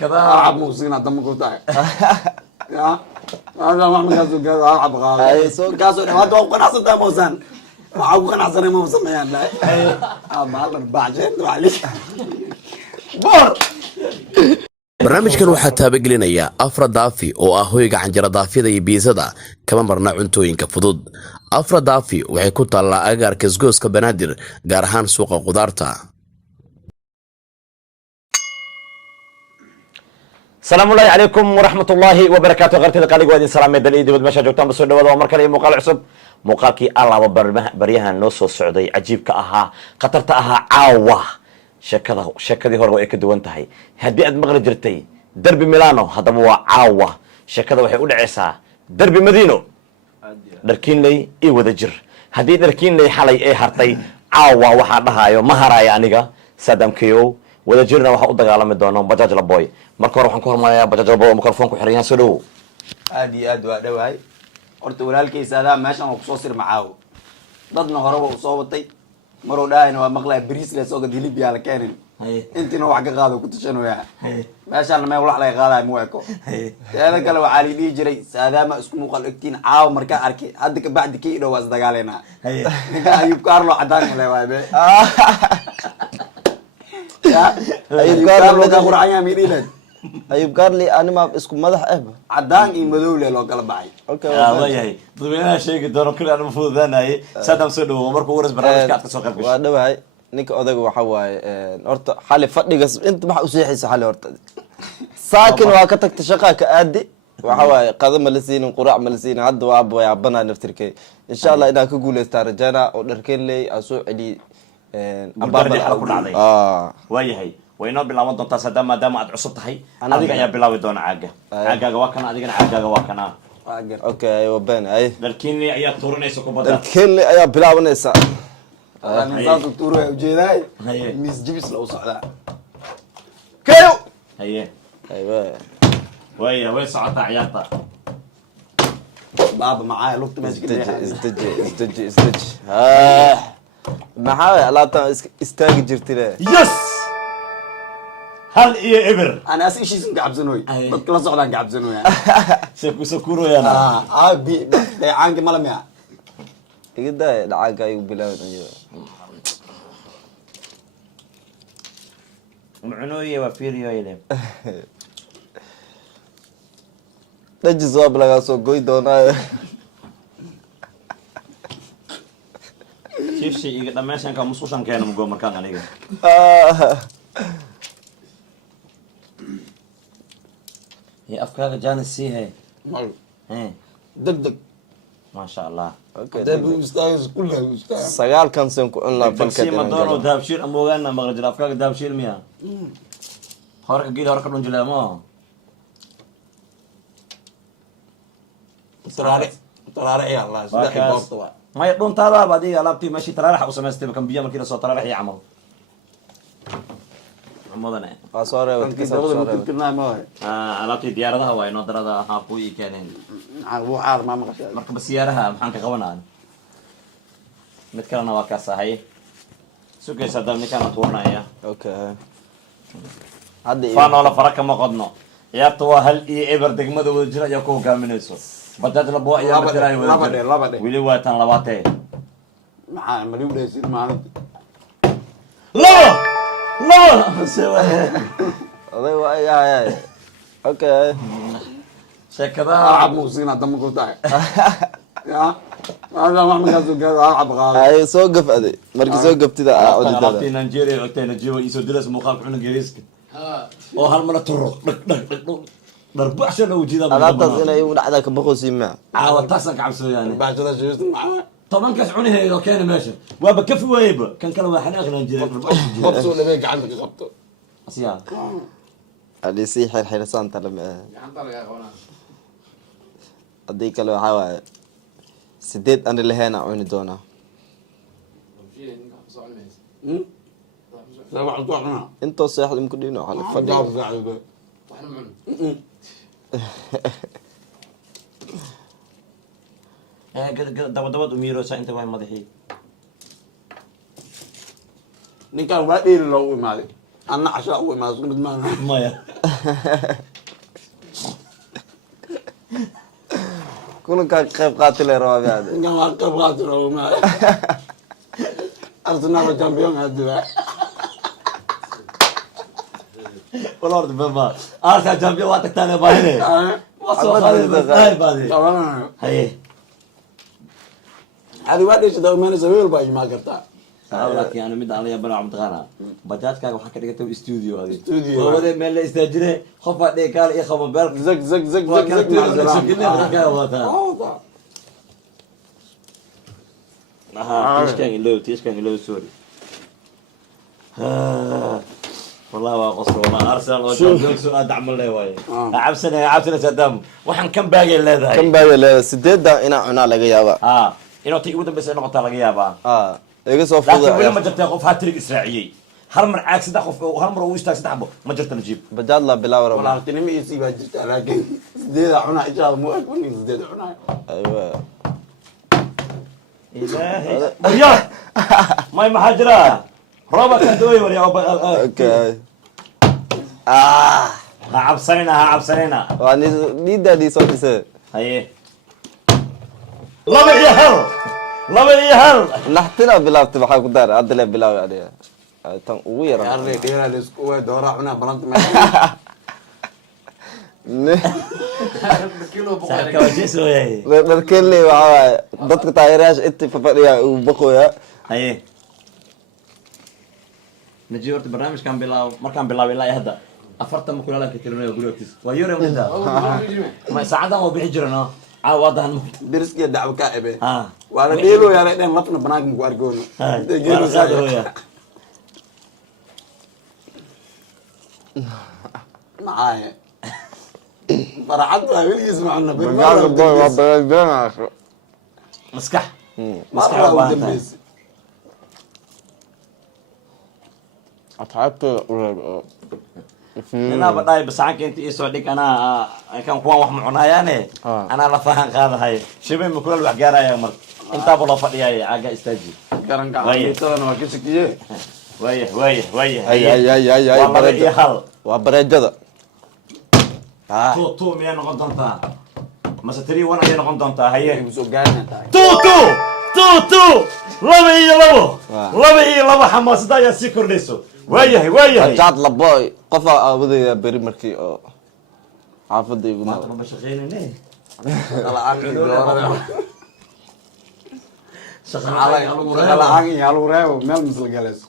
كذا العب موسيقى دمك وطاي يا انا ما كاسو كذا العب غالي كاسو ما توقع ناس ده موسان ما اوقع ناس انا موسم يعني لا ما بعجن عليك بور barnaamijkan waxaa taabagelinaya afra daafi oo ah hoyga canjara daafyada iyo biisada kama marna cuntooyinka fudud. afra daafi waxay ku taallaa agaarka isgooska banaadir gaar ahaan suuqa qudaarta. السلام الله عليكم ورحمة الله وبركاته. غرتي القلق وادين سلام يدلي دي بدمشا جوتان بسو دوادا ومركل iyo muuqaal cusub muuqaalkii alla baryahan noo soo socday cajiibka ahaa qatarta ahaa caawa sheekadii hore way ka duwan tahay haddii aad maqli jirtay derbi Milano haddaba waa caawa sheekada waxay u dhacaysaa derbi Madiino dharkiinley iyo wada jir haddii dharkiinley xalay ay hartay caawa waxaa dhahayo ma haraya aniga Saddam Kiyo wada jirna waxa u dagaalami doono Bajaaj la boy marka hore waxaan ku hormarayaa Bajaaj la boy oo mikrofoonku xiran yahay soo dhaw aad iyo aad waa dhawaay horta walaalkiisa adaa meeshan oo kusoo sir macaaw dadna horeba u soo watay maruu dhaayna waa maqlaa bariis la soo gadilib yaa la keenin intina wax ka qaado ku tashanaya meeshan ma wax laga qaaday mu eko teeda kale waxa la dhigi jiray saadaama isku muuqal egtiin caaw marka arkay hadda ka bacdi kii dhaw was dagaalena ninka ayub Carlo cadaan ilaa waabe ayub Carlo ka quracaya miirilad ayub Carlo anima isku madax ah cadaan iyo madow loo kala baxay okay waayahay dadweynaha sheegi doono kale aan fududaanay Saddam soo dhawo markuu waras barnaamijka aad ka soo qayb gashay waa dhawahay ninka odaga waxa waaye horta xali fadhiga inta waxa u seexaysa xali horta saakin waa ka tagtay shaqa ka aadi waxa waaye qadama la siin quraac ma la siin hadda waa abaya banaa naftirkay insha Allah inaan ka guuleystaa rajana oo dharkeen leey asoo celi ambaabada ku dhacday waayahay wayno bilaaban doontaa Saddam maadaama aad cusub tahay adiga ayaa bilaawi doona caagaaga waa kana adigana caagaaga waa kana okay waban ay dharkiinley ayaa tuurinaysa ku badan dharkeen ayaa bilaabanaysa أنا نزلت الطور وجيناي ميس جبس لو صعدا كيو هيه أيوة وين صعدت عياطة بابا معايا لقطة ماسك استج معايا لا استاج جرتنا يس هل إيه إبر أنا أسي شيء سنقعب زنوي بطلع صعدا قعب زنوي سكورو يا أنا بي عنك ملام يا كده دعاك أيوة بلاود معنوية وفيريو يلهم نجي صواب لغا سو قوي دونا شيف شيء لما يشان كان مصوصا كانوا مقوم مكان عليك هي أفكار جانس سي هي دق دق ما شاء الله ده بيستايز كلها بيستايز سجال كان سنكو الله فلكة مدونو دابشير أموغانا مغرج الأفكار دابشير مياه هارك جيل هارك رنجلا ما ترارع يا الله سدحي بوطوا ما يقولون ترى بعدي لابتي ماشي ترارح وسمستي بكم بيا مكينا صوت ترارح يعمل عمودنا قصارى وتكسر كنا ما لابتي ديارها واي نظرها هابوي كانين هو عار ما مقص مركب سيارها محنك قوانا متكلنا وكاسة هاي سوكي صدام نكنا تورنا يا اوكي فانا ولا فرق ما قدنا يا تو هل اي ابر دغمد وجرا يا كو غامنيسو بدات لبو يا بدراي لبده ويلي واتان لباته مع مريو ديسير ما لا سوى والله يا اوكي شكرا العب موسيقى دمك وطاي يا انا ما كاسو كذا العب غالي اي سوقف ادي مركز سوقف تدا عودي نيجيريا وقتنا جيو يسو درس مقال عنا جريسك oo hal mala turo darbaxshan oo jida alaabtaas inay u dhacda ka boqosi ma caawa taasan cabso yani baashada sheeysto macaa toban kas cunaheeyo keena meesha waaba ka fuwayba kan kala waxaan aqlan jiray qabso labay gacanta ka qabto asiya ali si xir saanta lama gacanta laga qabanaa adii kale waxa waaye sideed aan leheena cuni doona انت صحيح ممكن دينو على فدي دبدبد اميرو سا انت واي مدحي ninkan waa dheeri loogu imaaday anna cashaa u imaado isku mid maaha maya kulankaa qayb qaati le rabaa biaade ninkan waa qayb qaati rabo ma Arsenal champion hadda wala horta bema Arsenal champion waa tagtaan baahine wasoo qaaday baadi haye hadi waa dhashay dawmana sawir baa ima kartaa laakiin ana mid aan la yaabana Cabdi Qana bajaajkaaga waxa ka dhigatay studio adi Studio. waa wada meel la istaajire qof baa dhigay iyo qabo beel zag zag zag waa zag kala zag tiirada shaqinay dadka wata تيشكان إلو سوري والله واقصر والله أرسنال وشامبيونز سؤال دعم الله واي عبسنا سدام وحن كم باقي اللي kan baa le sideedda inaa cunaa laga yaabaa إنه تيجي بس إنه قطع لقيا با iga soo لكن وين fududa ما جبت قف هاتريك إسرائيلي هل مر عكس ده قف وهل مر ويش تاكس ده ما جبت نجيب bajaad la bilaaw wala raba artinimo isi baa jirta laakiin sideeda cunaa insha Allah mu ag nin sideeda cunaa aywa إلهي يا ما محجرة ربك دوي وري okay عبسنا waa nidaadii soo dhisee هي لبي هل naxtina bilaabtay maxaa ku daar hadda le bilaaw adiga tan ugu yara arre dheera la isku way doora cunaa balanta ma كوجيس وياي dharkeenley waxaa waaye dadka taageerayaasha intii fafadhiya uu baqooyaa هي نجي ورت برنامج كان بلا ما كان بلا إلا هذا أفرت ما كل لك كلمة يقول لك ويوري من ده ما ساعدنا ما بيحجرنا عوضا diriskiya dacwo ka ebe ها wala dheelo yaray dhan lafna banaanka ku argoon ولا ساعده ويا معايا فرحت ويلي يسمعنا bajaadka boy waa beena مسكح مسكح مسكح ودبيس asxaabtooda أنا بداي بس عنك أنت إيش وديك أنا كان كوان واحد معنا يعني أنا لا فاهم هذا هاي شبه من كل الواحد جارا يا مر أنت أبو الله فدي هاي عجا استاجي garanka Waye. amiitadana waa ka shakiye ويه ay والله bareejo إيه حل waa bareejada تو مية نقطة دونتا ما ستري وانا مية نقطة دونتا هي igu soo gaarina tahay تو لبا إيه لبا حماس دا يا سيكور ليسو ويه bajaad laboy qofaa aabadaya beri markii oo xaafadda igu ما nool ترى شغالين إيه la-aan iyo doorada شغالين la-aan iyo halu reebo meel misla galayso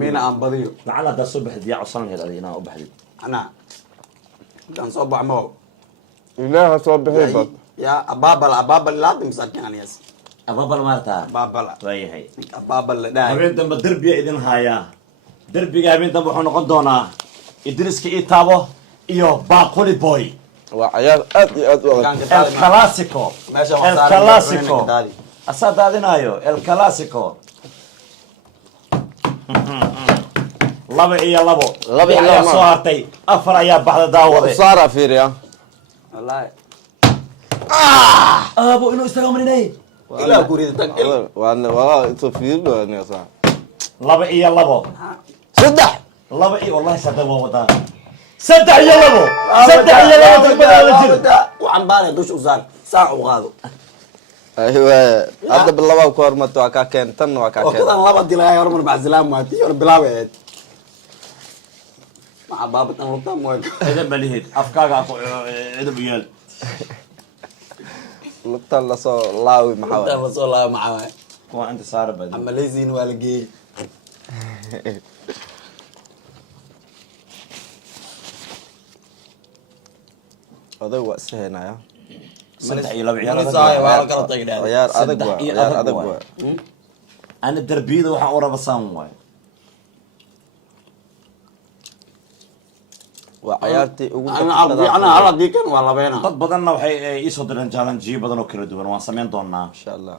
miina aan badiyo لعل هذا الصبح دي عصام هذا أنا أبحث anaa intaan soo baxmo ilaaha soo bixi bad yaa abaabal ilaada masaakiin aniyas أبابا المارتا abaabala ويه هي ninka abaabal la dhahay habeen dambe derbiga idin haayaa derbiga habeen dambe wuxuu noqon doonaa idriska ii taabo iyo baaquli boy waa cayaar aad iyo aad u adag el clasico meesha el wax clasico daadi asaa daadinayo el clasico laba iyo labo Laba iyo ayaa labo. soo hartay afar ayaa baxda daawade saara fiiriya wallaahi aabo inuu istaago marinay ilaa gurida tag waa soo fiiri dhawaanaya saa laba iyo labo saddex laba iyo wallahi saddex waa wadaa saddex iyo labo degmada la jiro waxaan baanay dusha u saar saac u qaado aywa hadda bilabaa ku hormarta waa kaa keen tan waa kaa keen waqtidan laba dilay hormar bacsilaam waati hor bilaabeed maca baabatan lugta mooy ciidan balihid afkaaga ku ciidan biyeel lugtan lasoo laawi maxaa intaan waay la soo laaba maca kuwa inta saara badi ama leysiin waa la geeyey odag waa is heenaya saddex iyo laba Manisaay, waa la kala tagay dhahay. ciyaar adag Saddex waa iyo ciyaar adag adag waa. waa ana darbiyada waxaan u raba saan waay waa ciyaartii ugu ana hal hadii kan waa labeena dad badanna waxay iisoo direen challengeyo badan oo kala duwan waan samayn doonaa insha allah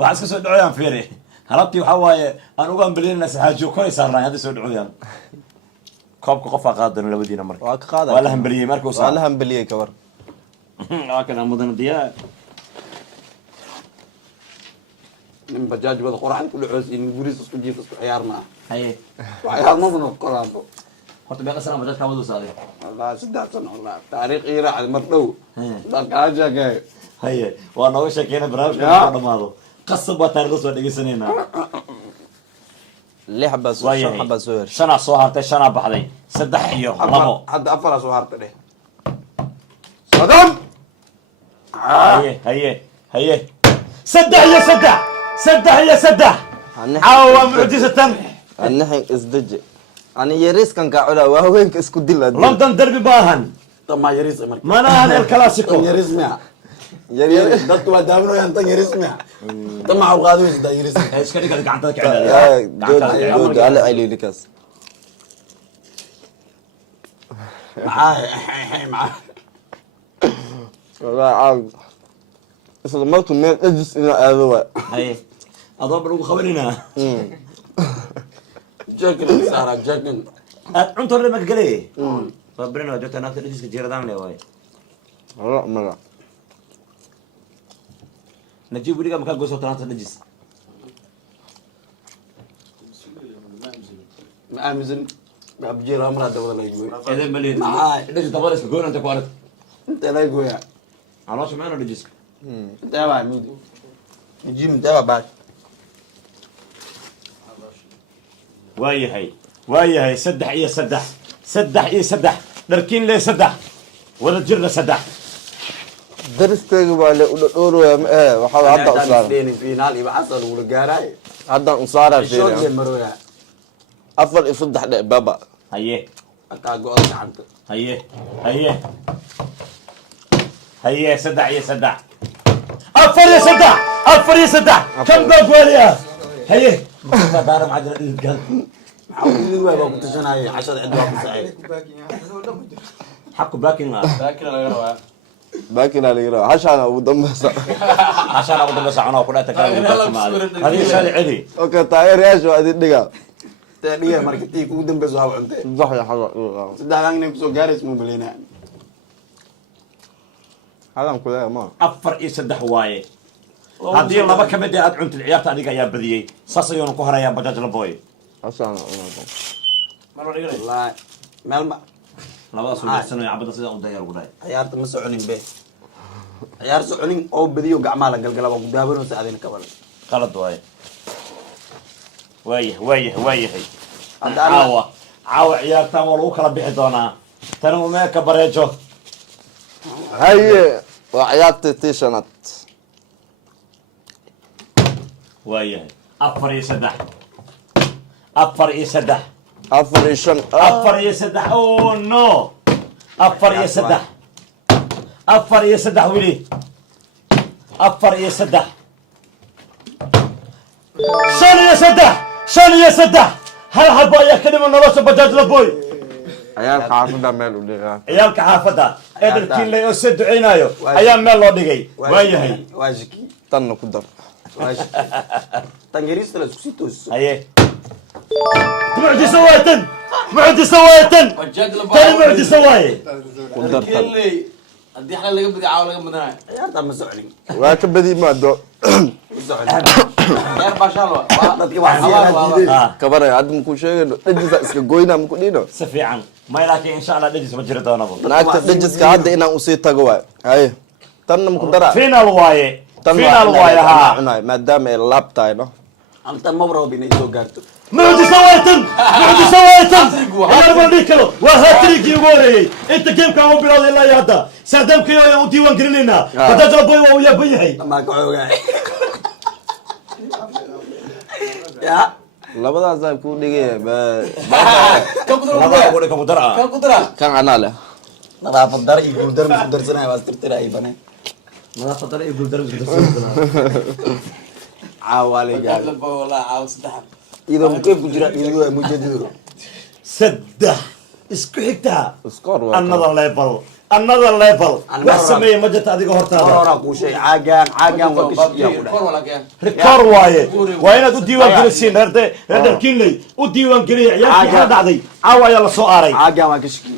waxaa iska soo dhacoyaan fiiri halabtii waxaa waaye aan uga ambaliyana saxaajiyo koray saarnay hadda soo dhacoyaan koobka qofaa qaadana labadiina marka waa ka qaada waa la hambaliyey marka uu waa la saar hambaliyey kabar waa kana mudan diyaa nin bajaaj wada qoraxda ku dhacoos inin guriis isku jiif isku ciyaar maa haye ciyaar ma bano kolaanbo horta meeqa sana bajaajka wadu saaday والله 6 سنة والله تاريخ يراعي مردو ذاك حاجة haye waa nooga sheekeyna barnaamijka markuu dhamaado qasab baa taariikhda soo dhegeysanayna lix baa soo shan xabaa soo yeeshay shanaa soo hartay shanaa baxday 3 iyo 2 حد أفر أسوهرت ده صدام haye haye 3 iyo 3 iyo 3 caawa mucjisatan annaxin isdaji ani yariskan ka cula waa haweenka isku dil london derby baahan طب ما يريس أمريكا manahan el clasico يريس ميا yar دكتور ما دامنو ينتن يريس ميا طب ما هو قادو يسدا يريس iska dhiga gacantada ka celinayo jood ala celiili kaas معاه والله عاد isla markuu meel dhajis inuu aado waa haye adoo bal ugu khabarinaa جاكن سارة جاكن aad cunto hore ma galay fabrina joogta naafta dhiska jeeradaan le waay wala mala najib wiliga ma ka goosoo naafta dhis ما أمزن بجيل أمر هذا ولا يقول eedan malin معاي dhis dabal iska goon anta ku arag أنت لا يقول يا caloosha ma inuu dhis أنت يا بعد مودي نجيم أنت يا بعد waayahay 3 iyo 3 dharkiin le 3 wada jirna 3 dariskayga waa la dhowraya ma waxa hadda u saaran دين فينال يبقى حصل ولا جاراي hadda u saaran شوط fiiriya مرويا afar iyo saddex dhe baba haye أتاقو أصحابك haye 3 iyo 3 4 iyo 3 كم بقوليا هي ما دار معدل القلب حاولي وين كنت شناي 10 عندها مساعد حقه باكين baakin ala yira hashaana ugu dambeysa عشان ابو دبس عنو كلها تكلم هذه شارع علي okay taageerayaasha waa idin dhigaa تانية ماركتي كودن بس هاو أنت sax ya xaga سدح لانك نكسو جارس مو بلينا hadan kula ma افر اي سدح وايه هذه لما كمدي اد عنت العيال تاديك يا بديي ساسيون كو هرايا بجاج لبوي hashaana والله مالما لبدا سو سنه يعبد سيده او داير غداي عيارت ما سعنين به عيار سعنين او بديو غعمالا غلغلا با غدابنو سادين كبل غلط وايه وايه هذا عاوة عيارتان ولو كلا بخي دونا تنو ميكا بريجو haye waa ciyaartii tii shanaad وايه افر اي سدح افر اي سدح afar iyo shan افر اي سدح او نو افر اي سدح افر اي سدح ولي افر اي سدح شان يا سدح هل حبا يا كلمه نلوس بجاج لبوي ciyaalka xaafada meel u dhigaa عيالك حافظه ادركين لي او سد عينايو ايام ميل لو دغاي وايهي واجكي tanna ku dar واجكي تنجريس تلا سكسيتوس ايه معجزه وايتن تاني معجزه واي ku dar tan haddii xalay laga badi caawa laga badanayo عيارت ما سعنين waa ka badi maado سعنين reer baashaal waa dadki wax siyaana diiday اه kabaraya hadda makuu sheegayno dhajisa iska goyna maku dhino سفيعا ما لكن ان شاء الله دجس ما جرى دونا naagta dhajiska hadda inaan usii tago waay haye tanna maku dara فينال واي tan فينال واي ها cunaay maadaama ay laab tahay no انت مبرو بين يسو غارتو معجزه وايتن انا بقول لك وهاتريك يوري انت كيف كان بلاد الله يهدا سادام كيو يا ديوان كرينا بدات بوي ويا بيهي ما كعوغا يا labadaas ay ku dhigay لما اقول لك ابو درعه ku dara kan anaa leh نظافة در يقول در مش در سنة بس ترترى أي بني ما فضل يقول درجه عوالي bajaaj قال laba walaa caawa saddex إذا مكيف كجرا يدوه مجدد سده اسكو حكتها iskoor waa another level wax sameeye ma jirta adiga hortaada مرة كوشي عاجان وكشيا kor ولا walaa keen rikoor waaye waa inaad u diiwaan gelisiin reer kinley u diiwaan geliya ciyaarkii xala dhacday caawa ayaa la soo aaray عاجان وكشكي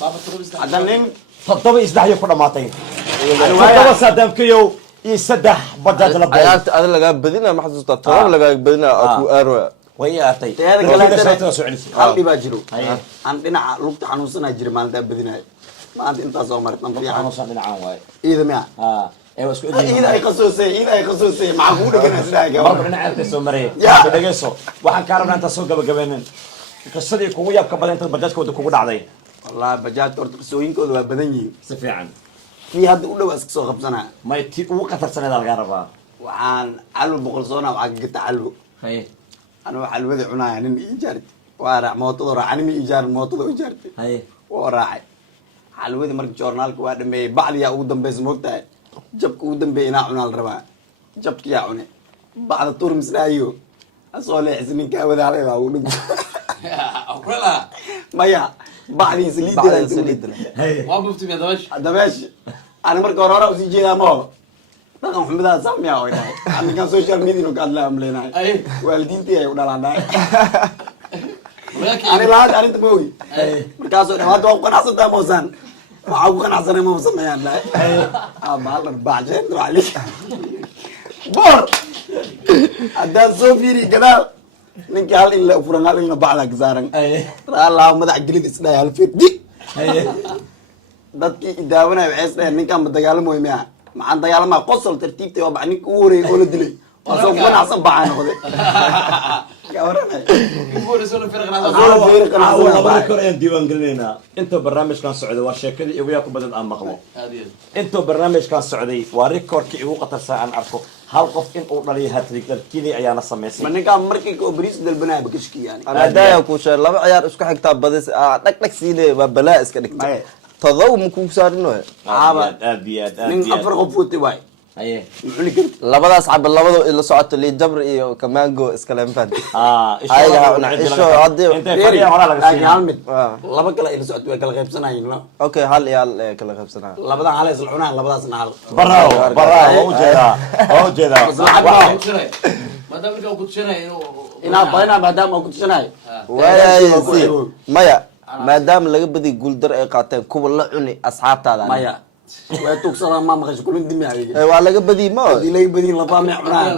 baaba turubista هذا نيم 7 iyo 3 ku dhamaatay 7 saadamkiyo iyo 3 bajaaj la booy ciyaarta ada lagaa badina ma xasuusta toban lagaa badina ku aaro way yaatay teeda kale soo celisay hal dhibaa jiro Haye. aan dhinaca lugta xanuunsanaa jira maalintaa badinayo maanta intaas oo maray tan fiican xanuunsan dhinacaan waay iida miya waa isku iida ay qasoosay maxaa kugu dheganaa sidaa marba dhinaca soo maray Ya. dhageyso waxaan ka rabnaa inta soo gabagabeenin qisadii kugu yaabka badan inta bajaajkooda kugu dhacday wallahi bajaajka horta qisooyinkooda waa badan yihiin si fiican kii hadda u dhow iska soo qabsanaa may ti ugu qatarsaneeda laga rabaa waxaan calwo boqol soona waxaa ka gata calwo haye anuu xalwada cunaya nin ijaartay waa raac mootada raac anima ijaarin mootada u ijaartay haye waa raacay xalwadii marka joornaalka waa dhameeyey bacdiyaa ugu dambeysa moogtahay jabka ugu dambeeya inaa cunaa la rabaa jabkiyaa cune bacda tuur mislaayo asoo leexis ninka hawadaaleeda ugu dhig Umbrella. maya bacdii bacdan saliidda saliidda leh. Waa buftay mid dabash. dabeesh ani marka hore usii jeedaa ma dhaqan xumidaa saamiyaa way dhahay ninkan social media ka hadlaa amleenahay Ay. waalidiintii ay u dhalaan dhahay Walakin. ani lahaad arinta ma ogi markaasoo dhawaad waa ku qanacsantaa moosaan waxaa ku qanacsanay ma sameeyaan dhahay maalan baajeenta wali bor haddaan soo fiiri gadaal ninkii hal in la furan hal in la bacdaa ka saaran raalaa madax gelid isdhahay hal fiir di dadkii idaawanaya waxay isdhaheen ninkaan ma dagaalamayo miya maxaan dagaalamaa qosol tartiibtay waa bax ninka ugu horeeyay oo la dilay waa soo ku qanacsan bacaa noqday ka waranay Ibu soo firqan labada kor ayaan diiwaan gelinaynaa inta barnaamijkan socday waa sheekadii igu yaa ku badan aan maqlo inta barnaamijkan socday waa rikoorkii igu qatarsan aan arko hal qof in uu dhaliyo hatrig dalkini ayaana ma samaysay ninkaan markii oo bariis dalbanaya bakashki yani anadaaya ku sheeg laba ciyaar isku xigtaa badis dhag dhag siile waa balaa iska dhigtay Maye. todob ma kugu saarin waay aad iyo aad nin afar qof watay waay haye muxuu karti labadaas xaba labado ila socoto li jabr iyo kamango iska leemfan isho hadii intay fadhiya hore laga laakiin hal siiyay mid laba kale ila socod way kala qaybsanayeen no okay hal iyo hal kala qaybsanaa labadan hal isla cunaan labadaasna hal bravo bravo oo jeeda Madam ninka ku tushanay inuu inaa badanaa maadaama uu ku tushanayo waayay maya maadaama laga badi guuldar ay qaateen kuwa la cuni asxaabtaada maya way tuugsadaan ma maqasho kulin dimi adiga waa laga badi ma hadii laga badin laba ma cunaan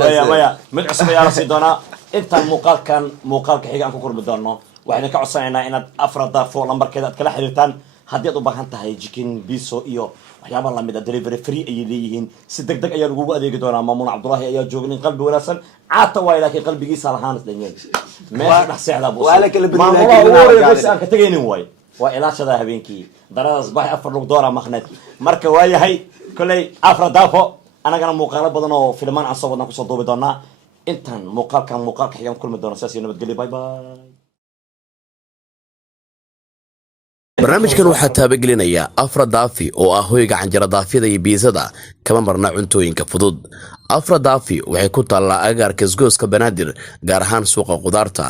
maya maya mid cusub ayaa la sii doonaa intaan muuqaalka xiga aan ku kurmi doono waxayna ka codsanaynaa inaad afradaafo lambarkeeda aad kala xiriirtaan haddii aad u baahan tahay jikin biso iyo waxyaabaha lamid a delivery free ayay leeyihiin si deg deg ayaa lagugu adeegi doonaa maamuun cabdullaahi ayaa jooga nin qalbi wanaagsan caata waay laakiin qalbigiisa lahaan isdhanyeen meesha dhex seexdaa waa la kala badin maamulaha ugu horeeyay aan ka tegaynin waay waa ilaashada habeenkii daradaas baxay afar lug doora maqneed marka waa yahay kolay afradaafo anagana muuqaalo badan oo filmaan aan soo wadnaan kusoo duubi doonaa intaan muuqaalka xigaan kulmi doona sidaas iyo nabadgelyo bye bye barnaamijkan waxaa taabagelinaya afra daafi oo ah hoyga canjara daafyada iyo biisada kama marna cuntooyinka fudud afra daafi waxay ku taallaa agaarka isgooska banaadir gaar ahaan suuqa qudaarta